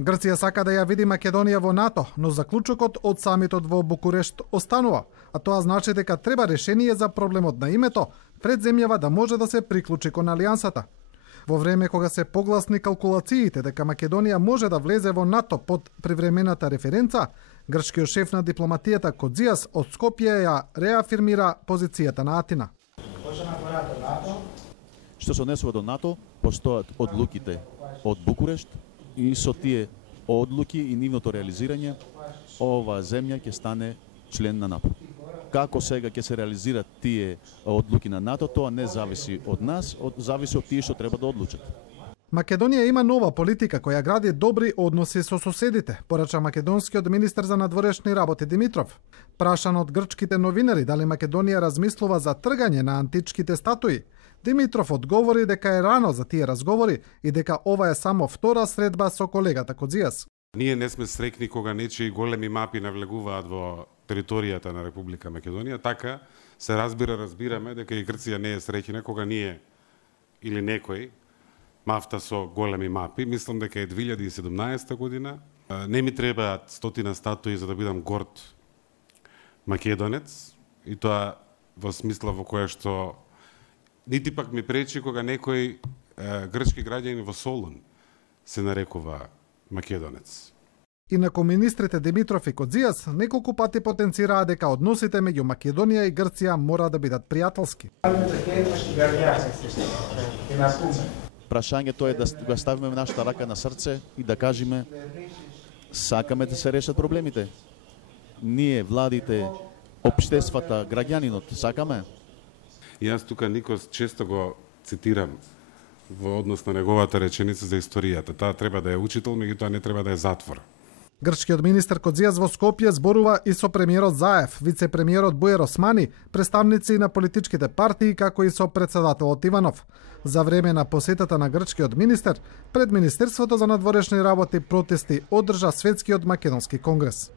Грција сака да ја види Македонија во НАТО, но заклучокот од самитот во Букурешт останува, а тоа значи дека треба решение за проблемот на името пред земјава да може да се приклучи кон алијансата. Во време кога се погласни калкулациите дека Македонија може да влезе во НАТО под привремената референца, грчкиот шеф на дипломатијата Кодзијас од Скопје ја реафирмира позицијата на Атина. Што се однесува до НАТО, постојат одлуките од Букурешт и со тие одлуки и нивното реализирање, оваа земја ќе стане член на НАТО. Како сега ќе се реализират тие одлуки на НАТО, тоа не зависи од нас, зависи од тие што треба да одлучат. Македонија има нова политика која гради добри односи со соседите, порача македонскиот министер за надворешни работи Димитров. Прашан од грчките новинари дали Македонија размислува за тргање на античките статуи, Димитров одговори дека е рано за тие разговори и дека ова е само втора средба со колегата Кодзијас. Ние не сме среќни кога нечии големи мапи навлегуваат во територијата на Република Македонија, така се разбираме дека и Грција не е среќна кога ние или некој мафта со големи мапи. Мислам дека е 2017 година. Не ми требаат 100 статуи за да бидам горд македонец и тоа во смисла во која што нити пак ми пречи кога некој грчки граѓанин во Солун се нарекува македонец. Инаку министрите Димитров и Кодзијас неколку пати потенцираа дека односите меѓу Македонија и Грција мора да бидат пријателски. Прашањето е да го ставиме нашата рака на срце и да кажеме сакаме да се решат проблемите. Ние, владите, општествата, граѓанинот, сакаме. Јас тука Никос често го цитирам во однос на неговата реченица за историјата. Таа треба да е учител, меѓутоа не треба да е затвор. Грчкиот министер Кодзијас во Скопје зборува и со премиерот Заев, вице-премиерот Буер Османи, представници на политичките партии, како и со претседателот Иванов. За време на посетата на грчкиот министер, пред Министерството за надворешни работи протести одржа Светскиот македонски конгрес.